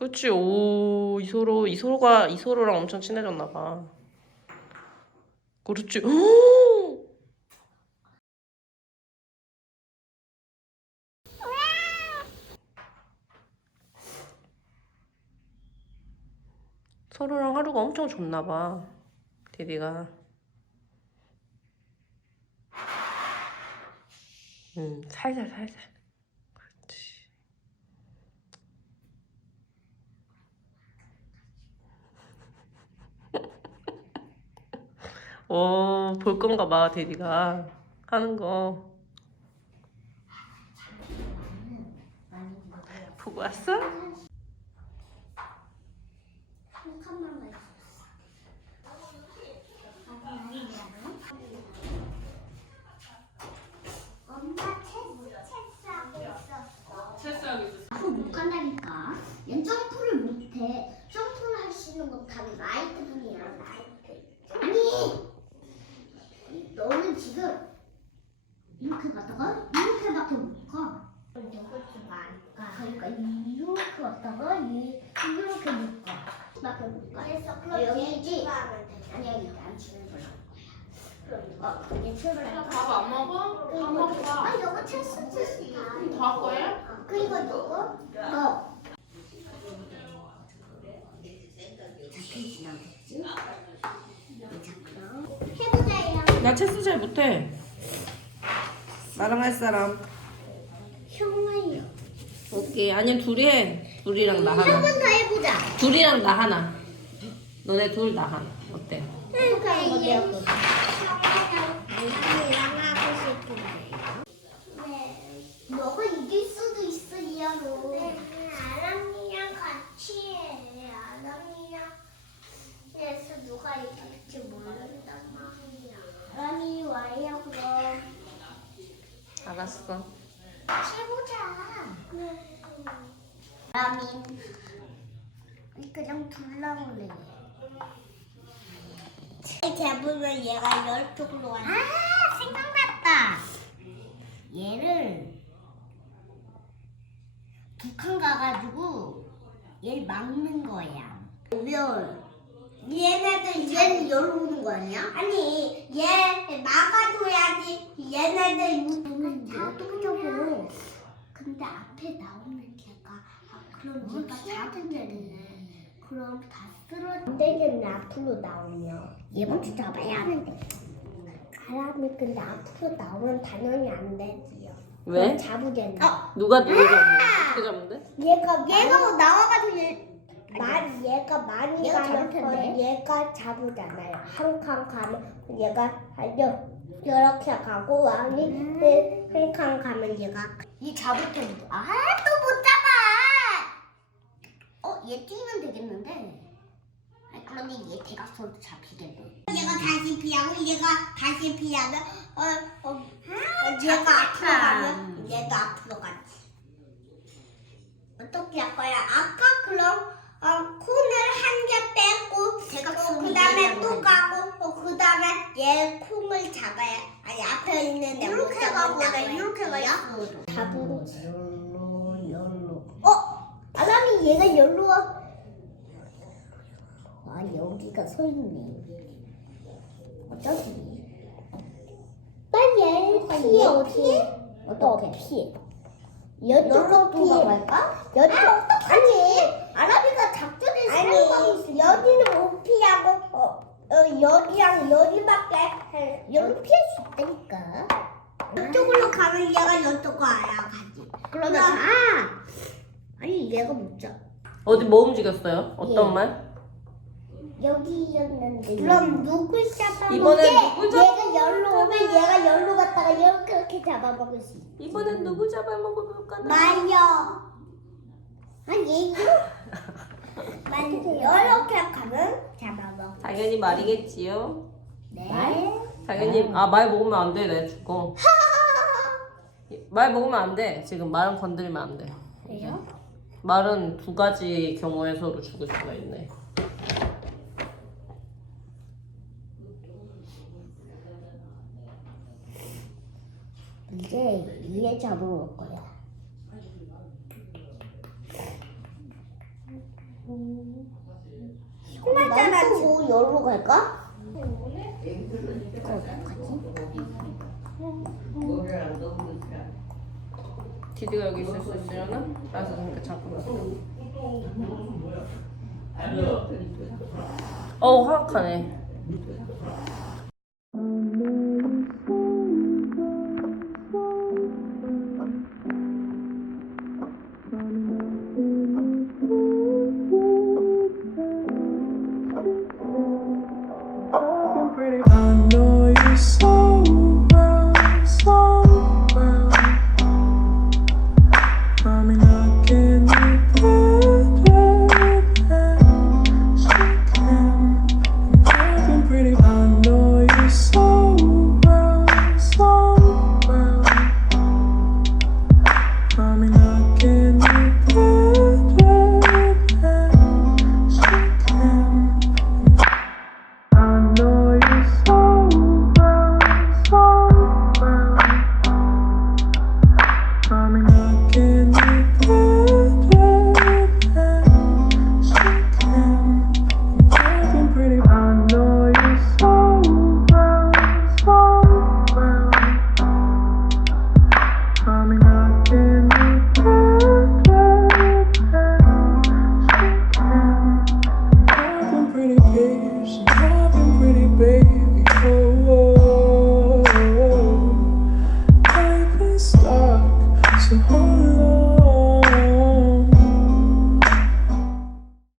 그치, 오, 이소로, 이소로가, 이소로랑 엄청 친해졌나 봐. 그렇지. 오! 서로랑 하루가 엄청 좋나 봐. 데디가. 음, 살살, 살살. 그렇지. 어, 볼 건가 봐, 데디가. 하는 거. 보고 왔어? 못 간다니까. 얘 점프를 못해. 점프를 할 수 있는 못하는 라이트 분이야, 라이트. 아니! 너는 지금 이렇게 갔다가 이렇게밖에 못 가. 누구지 말까? 그러니까 이렇게 갔다가 이- 이렇게 못 가. 밖에 못 가. 그래서 그럼 여기지? 아니야, 이게 안 거야. 어, 이제 출발해. 밥안 먹어? 밥 먹어 봐. 아, 이거 체스 체스 다. 어, 그리고 누구? 너. 나 체스 잘 못해. 나랑 할 사람. 형아요. 오케이. 아니면 둘이 해. 둘이랑 나 하나. 한번더 해보자. 둘이랑 나 하나. 너네 둘 나 하나. 어때? 그러니까 이게 형아랑 하고 싶은데. 네. 너가 이길 수도 있어 이하로. 아람이랑 같이 해. 아람이랑 해서 누가 이길지 모른단 말이야. 아람이 와요 그럼. 알았어. 해보자. 아람이 그냥 둘러볼래. 잡으면 얘가 열 쪽으로 와. 아 생각났다. 얘를 두칸 가가지고 얘를 막는 거야. 면 얘네들 얘는 열로 오는 거 아니야? 아니 얘 막아줘야지. 얘네들 다 똑똑하고. 근데 앞에 나오는 걔가 아, 그럼 얘가 잡으면 그럼 다 쓰러져. 안 되겠네 앞으로 나오면. 얘 먼저 잡아야 하는데. 사람이 근데 앞으로 나오면 당연히 안 되지요. 왜? 잡으겠네. 누가 누구 잡는 어떻게 잡는데? 얘가 얘가 나와가지고 얘 만 얘가 많이 얘가 가면 잡을 텐데. 얘가 잡으잖아요. 한 칸 가면 얘가 여 이렇게 가고 아니 음. 한칸 가면 얘가 이 잡을 텐데. 아 또 못 잡아. 어 얘 뛰면 되겠는데. 아 그러면 얘 대각선도 잡히겠네. 얘가 다시 피하고 얘가 다시 피하면 어 어 어, 얘가 앞으로 가면 얘도 앞으로 가지. 어떻게 할 거야? 아까 그럼 어, 콘을 한 개 빼고 대각선이 그 다음에 얘기하는 또. 가고 어, 그 다음에 얘 콩을 잡아야 아니 앞에 있는 애 이렇게 못 가고 잡는다고 나 이렇게 가 했어요. 있어. 답은 열로 열로. 어? 아람이 얘가 열로 와. 아 여기가 서 있네. 어쩌지? 빨리 피해 어떻게? 어떻게 피해? 열로 피해. 갈까? 여기 아니 아라비가 작전을 사용하고 있어. 여기는 못 피하고 어, 어 여기랑 여기밖에 해. 여기 피할 수 있다니까. 이쪽으로 가면 얘가 이쪽으로 와야 가지. 그러면 나- 아. 아니 얘가 못 잡. 어디 뭐 움직였어요? 어떤 예. 말? 여기였는데. 그럼 누굴 잡아먹게? 이번엔 누굴 잡- 얘가 열로 오면 얘가 열로 갔다가 이렇게 잡아먹을 수 있어. 이번엔 누구 잡아먹어볼까? 말려. 아니 말 려. 이렇게 가면 잡아먹. 당연히 말이겠지요. 네. 당연히 아 말 먹으면 안 돼. 내가 죽어. 말 먹으면 안 돼. 지금 말은 건드리면 안 돼. 왜요? 말은 두 가지 경우에서도 죽을 수가 있네. 이제 얘 잡으러 올 거야. 했잖아. 고 열로 갈까? 디디가 여기 있을 수 있으려나? 알았어 그러니까 잠깐만 어우 허락하네 Christ. She